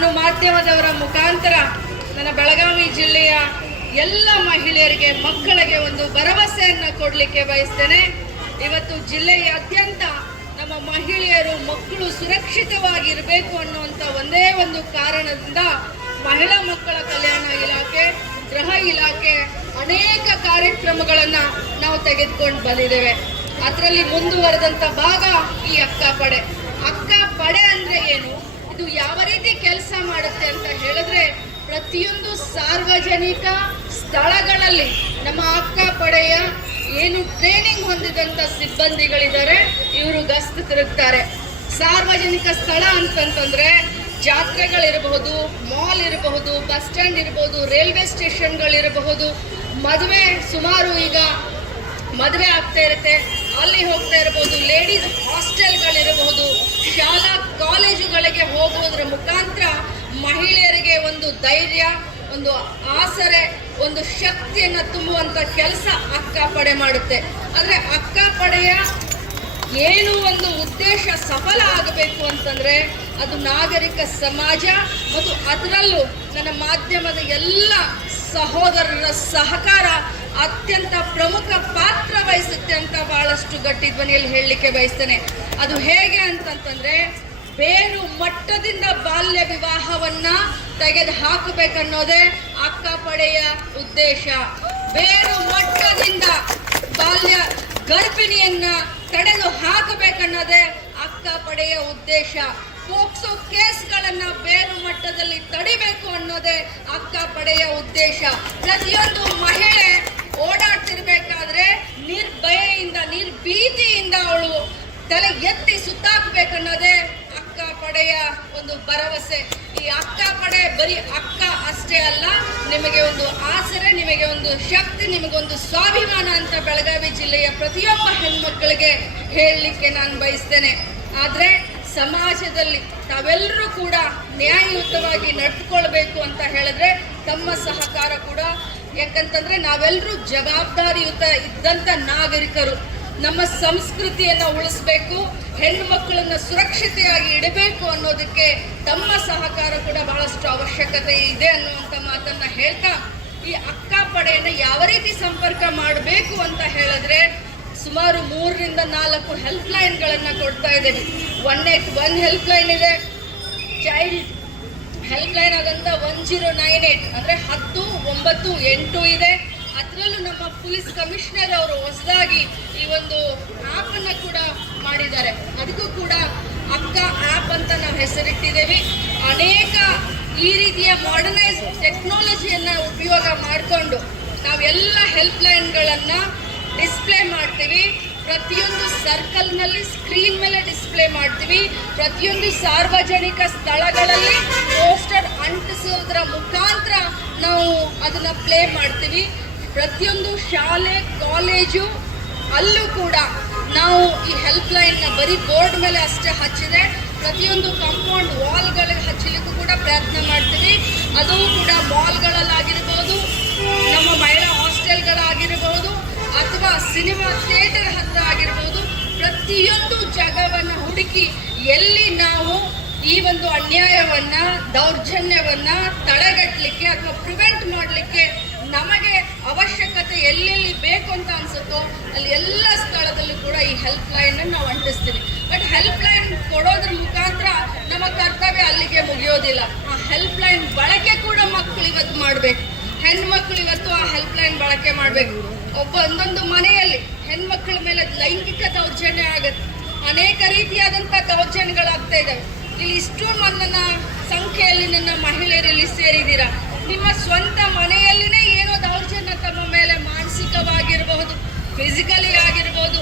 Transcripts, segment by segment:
ನಾನು ಮಾಧ್ಯಮದವರ ಮುಖಾಂತರ ನನ್ನ ಬೆಳಗಾವಿ ಜಿಲ್ಲೆಯ ಎಲ್ಲ ಮಹಿಳೆಯರಿಗೆ, ಮಕ್ಕಳಿಗೆ ಒಂದು ಭರವಸೆಯನ್ನು ಕೊಡಲಿಕ್ಕೆ ಬಯಸ್ತೇನೆ. ಇವತ್ತು ಜಿಲ್ಲೆಯಾದ್ಯಂತ ನಮ್ಮ ಮಹಿಳೆಯರು, ಮಕ್ಕಳು ಸುರಕ್ಷಿತವಾಗಿರಬೇಕು ಅನ್ನುವಂಥ ಒಂದೇ ಒಂದು ಕಾರಣದಿಂದ ಮಹಿಳಾ ಮಕ್ಕಳ ಕಲ್ಯಾಣ ಇಲಾಖೆ, ಗೃಹ ಇಲಾಖೆ ಅನೇಕ ಕಾರ್ಯಕ್ರಮಗಳನ್ನು ನಾವು ತೆಗೆದುಕೊಂಡು ಬಂದಿದ್ದೇವೆ. ಅದರಲ್ಲಿ ಮುಂದುವರೆದಂಥ ಭಾಗ ಈ ಅಕ್ಕ ಪಡೆ. ಅಕ್ಕ ಪಡೆ ಅಂದರೆ ಏನು, ಇದು ಯಾವ ರೀತಿ ಕೆಲಸ ಮಾಡುತ್ತೆ ಅಂತ ಹೇಳಿದ್ರೆ, ಪ್ರತಿಯೊಂದು ಸಾರ್ವಜನಿಕ ಸ್ಥಳಗಳಲ್ಲಿ ನಮ್ಮ ಅಕ್ಕ ಪಡೆಯ ಏನು ಟ್ರೈನಿಂಗ್ ಹೊಂದಿದಂಥ ಸಿಬ್ಬಂದಿಗಳಿದ್ದಾರೆ, ಇವರು ಗಸ್ತು ತಿರುಗ್ತಾರೆ. ಸಾರ್ವಜನಿಕ ಸ್ಥಳ ಅಂತಂತಂದ್ರೆ ಜಾತ್ರೆಗಳಿರಬಹುದು, ಮಾಲ್ ಇರಬಹುದು, ಬಸ್ ಸ್ಟ್ಯಾಂಡ್ ಇರಬಹುದು, ರೈಲ್ವೆ ಸ್ಟೇಷನ್ಗಳಿರಬಹುದು, ಮದುವೆ, ಸುಮಾರು ಈಗ ಮದುವೆ ಆಗ್ತಾ ಇರುತ್ತೆ, ಅಲ್ಲಿ ಹೋಗ್ತಾ ಇರಬಹುದು, ಲೇಡೀಸ್ ಹಾಸ್ಟೆಲ್ಗಳಿರಬಹುದು, ಶಾಲಾ ಕಾಲೇಜುಗಳಿಗೆ ಹೋಗುವುದರ ಮುಖಾಂತರ ಮಹಿಳೆಯರಿಗೆ ಒಂದು ಧೈರ್ಯ, ಒಂದು ಆಸರೆ, ಒಂದು ಶಕ್ತಿಯನ್ನು ತುಂಬುವಂಥ ಕೆಲಸ ಅಕ್ಕ ಪಡೆ ಮಾಡುತ್ತೆ. ಆದರೆ ಅಕ್ಕ ಪಡೆಯ ಏನು ಒಂದು ಉದ್ದೇಶ ಸಫಲ ಆಗಬೇಕು ಅಂತಂದ್ರೆ ಅದು ನಾಗರಿಕ ಸಮಾಜ ಮತ್ತು ಅದರಲ್ಲೂ ನನ್ನ ಮಾಧ್ಯಮದ ಎಲ್ಲ ಸಹೋದರರ ಸಹಕಾರ ಅತ್ಯಂತ ಪ್ರಮುಖ ಪಾತ್ರ ವಹಿಸುತ್ತೆ ಅಂತ ಬಹಳಷ್ಟು ಗಟ್ಟಿ ಧ್ವನಿಯಲ್ಲಿ ಹೇಳಲಿಕ್ಕೆ ಬಯಸ್ತೇನೆ. ಅದು ಹೇಗೆ ಅಂತಂತಂದ್ರೆ, ಬೇರು ಮಟ್ಟದಿಂದ ಬಾಲ್ಯ ವಿವಾಹವನ್ನ ತೆಗೆದು ಹಾಕಬೇಕನ್ನೋದೇ ಅಕ್ಕ ಪಡೆಯ ಉದ್ದೇಶ. ಬೇರು ಮಟ್ಟದಿಂದ ಬಾಲ್ಯ ಗರ್ಭಿಣಿಯನ್ನ ತಡೆದು ಹಾಕಬೇಕನ್ನೋದೇ ಅಕ್ಕ ಪಡೆಯ ಉದ್ದೇಶ. ಪೋಕ್ಸೋ ಕೇಸ್ಗಳನ್ನ ಬೇರು ಮಟ್ಟದಲ್ಲಿ ತಡಿಬೇಕು ಅನ್ನೋದೇ ಅಕ್ಕ ಪಡೆಯ ಉದ್ದೇಶ. ಪ್ರತಿಯೊಂದು ಮಹಿಳೆ ಓಡಾಡ್ತಿರ್ಬೇಕಾದ್ರೆ ನಿರ್ಭಯೆಯಿಂದ, ನಿರ್ಭೀತಿಯಿಂದ ಅವಳು ತಲೆ ಎತ್ತಿ ಸುತ್ತಾಕ್ಬೇಕನ್ನೋದೇ ಅಕ್ಕ ಪಡೆಯ ಒಂದು ಭರವಸೆ. ಈ ಅಕ್ಕ ಪಡೆ ಬರೀ ಅಕ್ಕ ಅಷ್ಟೇ ಅಲ್ಲ, ನಿಮಗೆ ಒಂದು ಆಸರೆ, ನಿಮಗೆ ಒಂದು ಶಕ್ತಿ, ನಿಮಗೊಂದು ಸ್ವಾಭಿಮಾನ ಅಂತ ಬೆಳಗಾವಿ ಜಿಲ್ಲೆಯ ಪ್ರತಿಯೊಬ್ಬ ಹೆಣ್ಮಕ್ಕಳಿಗೆ ಹೇಳಲಿಕ್ಕೆ ನಾನು ಬಯಸ್ತೇನೆ. ಆದರೆ ಸಮಾಜದಲ್ಲಿ ತಾವೆಲ್ಲರೂ ಕೂಡ ನ್ಯಾಯಯುತವಾಗಿ ನಡೆದುಕೊಳ್ಬೇಕು ಅಂತ ಹೇಳಿದ್ರೆ ತಮ್ಮ ಸಹಕಾರ ಕೂಡ, ಯಾಕಂತಂದ್ರೆ ನಾವೆಲ್ಲರೂ ಜವಾಬ್ದಾರಿಯುತ ಇದ್ದಂಥ ನಾಗರಿಕರು. ನಮ್ಮ ಸಂಸ್ಕೃತಿಯನ್ನು ಉಳಿಸ್ಬೇಕು, ಹೆಣ್ಣು ಮಕ್ಕಳನ್ನ ಸುರಕ್ಷತೆಯಾಗಿ ಇಡಬೇಕು ಅನ್ನೋದಕ್ಕೆ ತಮ್ಮ ಸಹಕಾರ ಕೂಡ ಬಹಳಷ್ಟು ಅವಶ್ಯಕತೆ ಇದೆ ಅನ್ನುವಂಥ ಮಾತನ್ನ ಹೇಳ್ತಾ, ಈ ಅಕ್ಕ ಪಡೆಯನ್ನು ಯಾವ ರೀತಿ ಸಂಪರ್ಕ ಮಾಡಬೇಕು ಅಂತ ಹೇಳಿದ್ರೆ, ಸುಮಾರು 3 ರಿಂದ 4 ಹೆಲ್ಪ್ ಲೈನ್ಗಳನ್ನು ಕೊಡ್ತಾ ಇದ್ದೇವೆ. 181 ಹೆಲ್ಪ್ ಲೈನ್ ಇದೆ, ಚೈಲ್ಡ್ ಹೆಲ್ಪ್ ಲೈನ್ ಆದಂತ 1098 ಅಂದ್ರೆ 1098 ಇದೆ. ಅದರಲ್ಲೂ ನಮ್ಮ ಪೊಲೀಸ್ ಕಮಿಷನರ್ ಅವರು ಹೊಸದಾಗಿ ಈ ಒಂದು ಆಪ್ ಅನ್ನ ಕೂಡ ಮಾಡಿದ್ದಾರೆ. ಅದಕ್ಕೂ ಕೂಡ ಅಕ್ಕ ಆಪ್ ಅಂತ ನಾವು ಹೆಸರಿಟ್ಟಿದ್ದೇವೆ. ಅನೇಕ ಈ ರೀತಿಯ ಮಾಡರ್ನೈಸ್ ಟೆಕ್ನಾಲಜಿಯನ್ನ ಉಪಯೋಗ ಮಾಡಿಕೊಂಡು ನಾವೆಲ್ಲ ಹೆಲ್ಪ್ ಲೈನ್ಗಳನ್ನ ಡಿಸ್ಪ್ಲೇ ಮಾಡ್ತೀವಿ. ಪ್ರತಿಯೊಂದು ಸರ್ಕಲ್ನಲ್ಲಿ ಸ್ಕ್ರೀನ್ ಮೇಲೆ ಡಿಸ್ಪ್ಲೇ ಮಾಡ್ತೀವಿ. ಪ್ರತಿಯೊಂದು ಸಾರ್ವಜನಿಕ ಸ್ಥಳಗಳಲ್ಲಿ ಪೋಸ್ಟರ್ ಅಂಟಿಸೋದ್ರ ಮುಖಾಂತರ ನಾವು ಅದನ್ನ ಪ್ಲೇ ಮಾಡ್ತೀವಿ. ಪ್ರತಿಯೊಂದು ಶಾಲೆ, ಕಾಲೇಜು ಅಲ್ಲೂ ಕೂಡ ನಾವು ಈ ಹೆಲ್ಪ್ ಲೈನ್ನ ಬರೀ ಬೋರ್ಡ್ ಮೇಲೆ ಅಷ್ಟೇ ಹಚ್ಚಿದೆ, ಪ್ರತಿಯೊಂದು ಕಾಂಪೌಂಡ್ ವಾಲ್ಗಳಿಗೆ ಹಚ್ಚಲಿಕ್ಕೂ ಕೂಡ ಪ್ರಯತ್ನ ಮಾಡ್ತೀವಿ. ಅದು ಕೂಡ ಮಾಲ್ಗಳಲ್ಲಾಗಿರ್ಬೋದು, ನಮ್ಮ ಮಹಿಳಾ ಹಾಸ್ಟೆಲ್ಗಳಾಗಿರಬಹುದು, ಅಥವಾ ಸಿನಿಮಾ ಥಿಯೇಟರ್ ಹತ್ರ ಆಗಿರ್ಬೋದು, ಪ್ರತಿಯೊಂದು ಜಾಗವನ್ನು ಹುಡುಕಿ ಎಲ್ಲಿ ನಾವು ಈ ಒಂದು ಅನ್ಯಾಯವನ್ನ, ದೌರ್ಜನ್ಯವನ್ನ ತಡೆಗಟ್ಟಲಿಕ್ಕೆ ಅಥವಾ ಪ್ರಿವೆಂಟ್ ಮಾಡಲಿಕ್ಕೆ ನಮಗೆ ಅವಶ್ಯಕತೆ ಎಲ್ಲೆಲ್ಲಿ ಬೇಕು ಅಂತ ಅನ್ಸುತ್ತೋ ಅಲ್ಲಿ ಎಲ್ಲ ಸ್ಥಳದಲ್ಲೂ ಕೂಡ ಈ ಹೆಲ್ಪ್ ಲೈನ್ ನಾವು ಅಂಟಿಸ್ತೀವಿ. ಬಟ್ ಹೆಲ್ಪ್ ಲೈನ್ ಕೊಡೋದ್ರ ಮುಖಾಂತರ ನಮ್ಮ ಕರ್ತವ್ಯ ಅಲ್ಲಿಗೆ ಮುಗಿಯೋದಿಲ್ಲ. ಆ ಹೆಲ್ಪ್ ಲೈನ್ ಬಳಕೆ ಕೂಡ ಮಕ್ಕಳು ಇವತ್ತು ಮಾಡಬೇಕು. ಹೆಣ್ಮಕ್ಳು ಇವತ್ತು ಆ ಹೆಲ್ಪ್ ಲೈನ್ ಬಳಕೆ ಮಾಡಬೇಕು. ಒಂದೊಂದು ಮನೆಯಲ್ಲಿ ಹೆಣ್ಮಕ್ಳ ಮೇಲೆ ಲೈಂಗಿಕ ದೌರ್ಜನ್ಯ ಆಗುತ್ತೆ, ಅನೇಕ ರೀತಿಯಾದಂಥ ದೌರ್ಜನ್ಯಗಳಾಗ್ತಾ ಇದ್ದಾವೆ. ಇಲ್ಲಿ ಇಷ್ಟು ನನ್ನ ಸಂಖ್ಯೆಯಲ್ಲಿ ನನ್ನ ಮಹಿಳೆಯರಲ್ಲಿ ಸೇರಿದ್ದೀರಾ. ನಿಮ್ಮ ಸ್ವಂತ ಮನೆಯಲ್ಲಿನೇ ಏನೋ ದೌರ್ಜನ್ಯ ತಮ್ಮ ಮೇಲೆ ಮಾನಸಿಕವಾಗಿರಬಹುದು, ಫಿಸಿಕಲಿ ಆಗಿರ್ಬೋದು,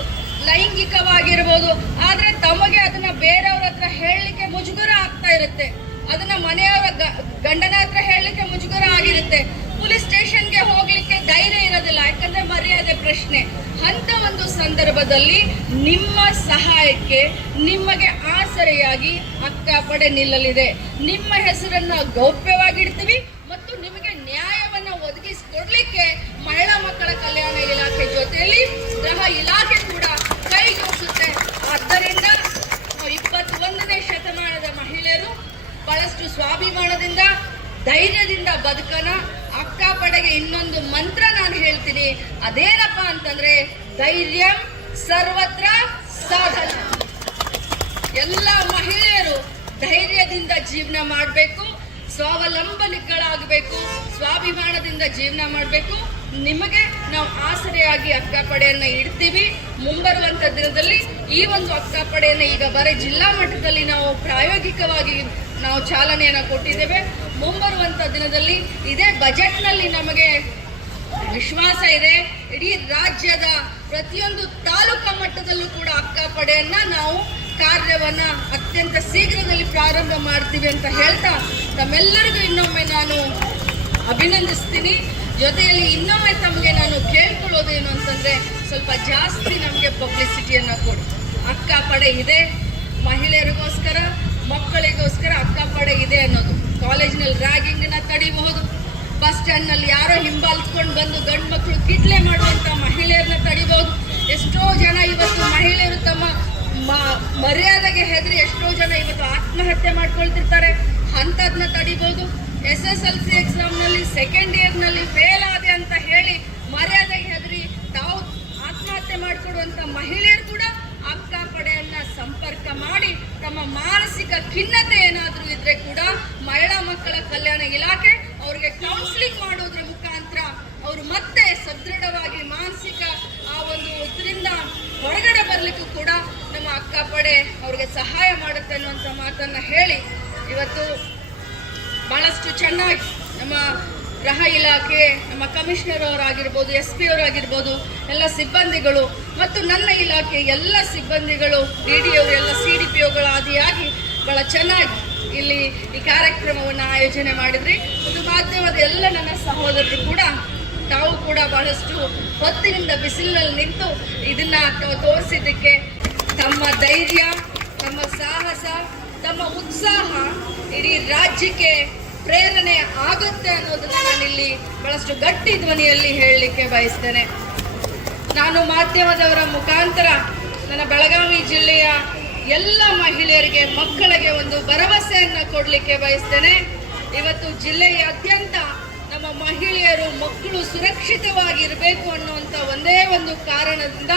ಲೈಂಗಿಕವಾಗಿರ್ಬೋದು. ಆದರೆ ತಮಗೆ ಅದನ್ನ ಬೇರೆಯವ್ರ ಹತ್ರ ಹೇಳಲಿಕ್ಕೆ ಮುಜುಗರ ಆಗ್ತಾ ಇರುತ್ತೆ. ಅದನ್ನ ಮನೆಯವರ ಗಂಡನ ಹತ್ರ ಹೇಳಲಿಕ್ಕೆ ಮುಜುಗರ ಆಗಿರುತ್ತೆ. ಪೊಲೀಸ್ ಸ್ಟೇಷನ್ಗೆ ಹೋಗ್ಲಿಕ್ಕೆ ಧೈರ್ಯ ಇರೋದಿಲ್ಲ, ಯಾಕಂದ್ರೆ ಮರ್ಯಾದೆ ಪ್ರಶ್ನೆ. ಅಂತ ಒಂದು ಸಂದರ್ಭದಲ್ಲಿ ನಿಮ್ಮ ಸಹಾಯಕ್ಕೆ, ನಿಮಗೆ ಆಸರೆಯಾಗಿ ಅಕ್ಕ ಪಡೆ ನಿಲ್ಲಲಿದೆ. ನಿಮ್ಮ ಹೆಸರನ್ನ ಗೌಪ್ಯವಾಗಿಡ್ತೀವಿ ಮತ್ತು ನಿಮಗೆ ನ್ಯಾಯವನ್ನ ಒದಗಿಸಿಕೊಡ್ಲಿಕ್ಕೆ ಮಹಿಳಾ ಮಕ್ಕಳ ಕಲ್ಯಾಣ ಇಲಾಖೆ ಜೊತೆಯಲ್ಲಿ ಗೃಹ ಇಲಾಖೆ ಕೂಡ ಕೈ ಜೋಡಿಸುತ್ತೆ. ಆದ್ದರಿಂದ 21ನೇ ಶತಮಾನದ ಮಹಿಳೆಯರು ಬಹಳಷ್ಟು ಸ್ವಾಭಿಮಾನದಿಂದ ಧೈರ್ಯದಿಂದ ಬದುಕನ. ಅಕ್ಕ ಪಡೆಗೆ ಇನ್ನೊಂದು ಮಂತ್ರ ನಾನು ಹೇಳ್ತೀನಿ, ಅದೇನಪ್ಪ ಅಂತಂದ್ರೆ ಧೈರ್ಯಂ ಸರ್ವತ್ರ ಸಾಧನ. ಎಲ್ಲ ಮಹಿಳೆಯರು ಧೈರ್ಯದಿಂದ ಜೀವನ ಮಾಡಬೇಕು, ಸ್ವಾವಲಂಬನಿಗಳಾಗಬೇಕು, ಸ್ವಾಭಿಮಾನದಿಂದ ಜೀವನ ಮಾಡಬೇಕು. ನಿಮಗೆ ನಾವು ಆಸರೆಯಾಗಿ ಅಕ್ಕ ಪಡೆಯನ್ನ ಇಡ್ತೀವಿ. ಮುಂಬರುವಂತ ದಿನದಲ್ಲಿ ಈ ಒಂದು ಅಕ್ಕ ಪಡೆಯನ್ನ ಈಗ ಬರೀ ಜಿಲ್ಲಾ ಮಟ್ಟದಲ್ಲಿ ನಾವು ಪ್ರಾಯೋಗಿಕವಾಗಿ ನಾವು ಚಾಲನೆಯನ್ನ ಕೊಟ್ಟಿದ್ದೇವೆ. ಮುಂಬರುವಂತ ದಿನದಲ್ಲಿ ಇದೇ ಬಜೆಟ್ನಲ್ಲಿ ನಮಗೆ ವಿಶ್ವಾಸ ಇದೆ, ಇಡೀ ರಾಜ್ಯದ ಪ್ರತಿಯೊಂದು ತಾಲೂಕಾ ಮಟ್ಟದಲ್ಲೂ ಕೂಡ ಅಕ್ಕ ಪಡೆಯನ್ನ ನಾವು ಕಾರ್ಯವನ್ನ ಅತ್ಯಂತ ಶೀಘ್ರದಲ್ಲಿ ಪ್ರಾರಂಭ ಮಾಡ್ತೀವಿ ಅಂತ ಹೇಳ್ತಾ ತಮ್ಮೆಲ್ಲರಿಗೂ ಇನ್ನೊಮ್ಮೆ ನಾನು ಅಭಿನಂದಿಸ್ತೀನಿ. ಜೊತೆಯಲ್ಲಿ ಇನ್ನೊಮ್ಮೆ ತಮಗೆ ನಾನು ಕೇಳ್ಕೊಳ್ಳೋದೇನು ಅಂತಂದ್ರೆ ಸ್ವಲ್ಪ ಜಾಸ್ತಿ ನಮಗೆ ಪಬ್ಲಿಸಿಟಿಯನ್ನ ಕೊಡಿ. ಅಕ್ಕ ಪಡೆ ಇದೆ, ಮಹಿಳೆಯರಿಗೋಸ್ಕರ ಮಕ್ಕಳಿಗೋಸ್ಕರ ಅಕ್ಕ ಪಡೆ ಇದೆ ಅನ್ನೋದು. ಕಾಲೇಜಿನಲ್ಲಿ ರ್ಯಾಗಿಂಗ್ನ ತಡಿಬಹುದು, ಬಸ್ ಸ್ಟ್ಯಾಂಡ್ ನಲ್ಲಿ ಯಾರೋ ಹಿಂಬಾಲಿಸ್ಕೊಂಡು ಬಂದು ಗಂಡು ಮಕ್ಕಳು ಕಿಟ್ಲೆ ಮಾಡುವಂತ ಮಹಿಳೆಯರನ್ನ ತಡಿಬಹುದು. ಎಷ್ಟೋ ಜನ ಇವತ್ತು ಮಹಿಳೆಯರು ತಮ್ಮ ಮರ್ಯಾದೆಗೆ ಹೆದರಿ ಎಷ್ಟೋ ಜನ ಇವತ್ತು ಆತ್ಮಹತ್ಯೆ ಮಾಡ್ಕೊಳ್ತಿರ್ತಾರೆ, ಅಂತದ್ನ ತಡಿಬಹುದು. SSLC ಎಕ್ಸಾಮ್ ನಲ್ಲಿ ಸೆಕೆಂಡ್ ಇಯರ್ ನಲ್ಲಿ ಫೇಲ್ ಆದೆ ಅಂತ ಹೇಳಿ ಮರ್ಯಾದೆಗೆ ಹೆದರಿ ತಾವು ಆತ್ಮಹತ್ಯೆ ಮಾಡಿಕೊಡುವಂತ ಮಹಿಳೆಯರು ಕೂಡ ಅಕ್ಕ ಪಡೆಯನ್ನ ಸಂಪರ್ಕ ಮಾಡಿ ತಮ್ಮ ಮಾನಸಿಕ ಖಿನ್ನತೆ ಏನಾದ್ರೂ ಇದ್ರೆ ಕೂಡ ಮಹಿಳಾ ಮಕ್ಕಳ ಕಲ್ಯಾಣ ಇಲಾಖೆ ಅವ್ರಿಗೆ ಕೌನ್ಸಿಲಿಂಗ್ ಮಾಡೋದ್ರ ಮುಖಾಂತರ ಅವರು ಮತ್ತೆ ಸದೃಢವಾಗಿ ಮಾನಸಿಕ ಆ ಒಂದು ಇದರಿಂದ ಹೊರಗಡೆ ಬರ್ಲಿಕ್ಕೂ ಕೂಡ ನಮ್ಮ ಅಕ್ಕ ಪಡೆ ಅವ್ರಿಗೆ ಸಹಾಯ ಮಾಡುತ್ತೆ ಅನ್ನುವಂಥ ಮಾತನ್ನ ಹೇಳಿ ಇವತ್ತು ಬಹಳಷ್ಟು ಚೆನ್ನಾಗಿ ನಮ್ಮ ಗೃಹ ಇಲಾಖೆ, ನಮ್ಮ ಕಮಿಷನರ್ ಅವರಾಗಿರ್ಬೋದು, SP ಅವರಾಗಿರ್ಬೋದು, ಎಲ್ಲ ಸಿಬ್ಬಂದಿಗಳು ಮತ್ತು ನನ್ನ ಇಲಾಖೆ ಎಲ್ಲ ಸಿಬ್ಬಂದಿಗಳು, DDO ಎಲ್ಲ CDPOಗಳ ಆದಿಯಾಗಿ ಬಹಳ ಚೆನ್ನಾಗಿ ಇಲ್ಲಿ ಈ ಕಾರ್ಯಕ್ರಮವನ್ನು ಆಯೋಜನೆ ಮಾಡಿದ್ರಿ. ಒಂದು ಮಾಧ್ಯಮದ ಎಲ್ಲ ನನ್ನ ಸಹೋದರರು ಕೂಡ ತಾವು ಕೂಡ ಬಹಳಷ್ಟು ಹೊತ್ತಿನಿಂದ ಬಿಸಿಲಿನಲ್ಲಿ ನಿಂತು ಇದನ್ನ ತೋರಿಸಿದ್ದಕ್ಕೆ ತಮ್ಮ ಧೈರ್ಯ, ತಮ್ಮ ಸಾಹಸ, ತಮ್ಮ ಉತ್ಸಾಹ ಇಡೀ ರಾಜ್ಯಕ್ಕೆ ಪ್ರೇರಣೆ ಆಗುತ್ತೆ ಅನ್ನೋದನ್ನ ನಾನಿಲ್ಲಿ ಬಹಳಷ್ಟು ಗಟ್ಟಿ ಧ್ವನಿಯಲ್ಲಿ ಹೇಳಲಿಕ್ಕೆ ಬಯಸ್ತೇನೆ. ನಾನು ಮಾಧ್ಯಮದವರ ಮುಖಾಂತರ ನನ್ನ ಬೆಳಗಾವಿ ಜಿಲ್ಲೆಯ ಎಲ್ಲ ಮಹಿಳೆಯರಿಗೆ, ಮಕ್ಕಳಿಗೆ ಒಂದು ಭರವಸೆಯನ್ನ ಕೊಡಲಿಕ್ಕೆ ಬಯಸ್ತೇನೆ. ಇವತ್ತು ಜಿಲ್ಲೆಯಾದ್ಯಂತ ನಮ್ಮ ಮಹಿಳೆಯರು, ಮಕ್ಕಳು ಸುರಕ್ಷಿತವಾಗಿರಬೇಕು ಅನ್ನುವಂಥ ಒಂದೇ ಒಂದು ಕಾರಣದಿಂದ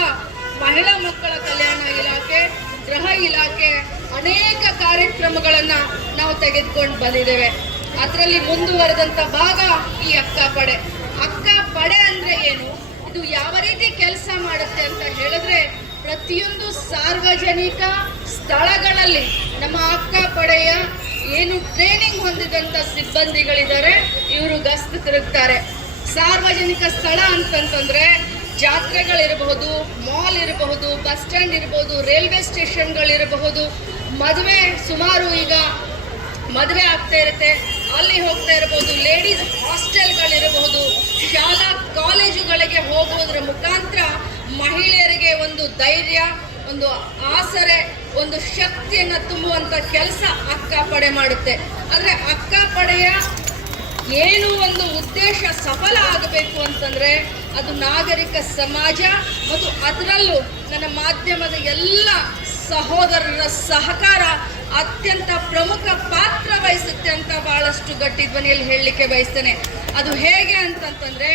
ಮಹಿಳಾ ಮಕ್ಕಳ ಕಲ್ಯಾಣ ಇಲಾಖೆ, ಗೃಹ ಇಲಾಖೆ ಅನೇಕ ಕಾರ್ಯಕ್ರಮಗಳನ್ನ ನಾವು ತೆಗೆದುಕೊಂಡು ಬಂದಿದ್ದೇವೆ. ಅದರಲ್ಲಿ ಮುಂದುವರೆದಂತ ಭಾಗ ಈ ಅಕ್ಕ ಪಡೆ. ಅಕ್ಕ ಪಡೆ ಅಂದ್ರೆ ಏನು, ಇದು ಯಾವ ರೀತಿ ಕೆಲಸ ಮಾಡುತ್ತೆ ಅಂತ ಹೇಳಿದ್ರೆ, ಪ್ರತಿಯೊಂದು ಸಾರ್ವಜನಿಕ ಸ್ಥಳಗಳಲ್ಲಿ ನಮ್ಮ ಅಕ್ಕ ಪಡೆಯ ಏನು ಟ್ರೈನಿಂಗ್ ಹೊಂದಿದಂತ ಸಿಬ್ಬಂದಿಗಳಿದ್ದಾರೆ, ಇವರು ಗಸ್ತು ತಿರುಗ್ತಾರೆ. ಸಾರ್ವಜನಿಕ ಸ್ಥಳ ಅಂತಂತಂದ್ರೆ ಜಾತ್ರೆಗಳಿರಬಹುದು, ಮಾಲ್ ಇರಬಹುದು, ಬಸ್ ಸ್ಟ್ಯಾಂಡ್ ಇರಬಹುದು, ರೈಲ್ವೆ ಸ್ಟೇಷನ್ಗಳಿರಬಹುದು, ಮದುವೆ, ಸುಮಾರು ಈಗ ಮದುವೆ ಆಗ್ತಾ ಇರುತ್ತೆ, ಅಲ್ಲಿ ಹೋಗ್ತಾ ಇರಬಹುದು, ಲೇಡೀಸ್ ಹಾಸ್ಟೆಲ್ಗಳಿರಬಹುದು, ಶಾಲಾ ಕಾಲೇಜುಗಳಿಗೆ ಹೋಗೋದ್ರ ಮುಖಾಂತರ ಮಹಿಳೆಯರಿಗೆ ಒಂದು ಧೈರ್ಯ, ಒಂದು ಆಸರೆ, ಒಂದು ಶಕ್ತಿಯನ್ನ ತುಂಬುವಂತ ಕೆಲಸ ಅಕ್ಕ ಪಡೆ ಮಾಡುತ್ತೆ. ಆದ್ರೆ ಅಕ್ಕ ಪಡೆಯ ಏನು ಒಂದು ಉದ್ದೇಶ ಸಫಲ ಆಗಬೇಕು ಅಂತಂದ್ರೆ ಅದು ನಾಗರಿಕ ಸಮಾಜ ಮತ್ತು ಅದರಲ್ಲೂ ನನ್ನ ಮಾಧ್ಯಮದ ಎಲ್ಲ ಸಹೋದರರ ಸಹಕಾರ ಅತ್ಯಂತ ಪ್ರಮುಖ ಪಾತ್ರ ವಹಿಸುತ್ತೆ ಅಂತ ಬಹಳಷ್ಟು ಗಟ್ಟಿ ಧ್ವನಿಯಲ್ಲಿ ಹೇಳಲಿಕ್ಕೆ ಬಯಸ್ತೇನೆ. ಅದು ಹೇಗೆ ಅಂತಂತಂದ್ರೆ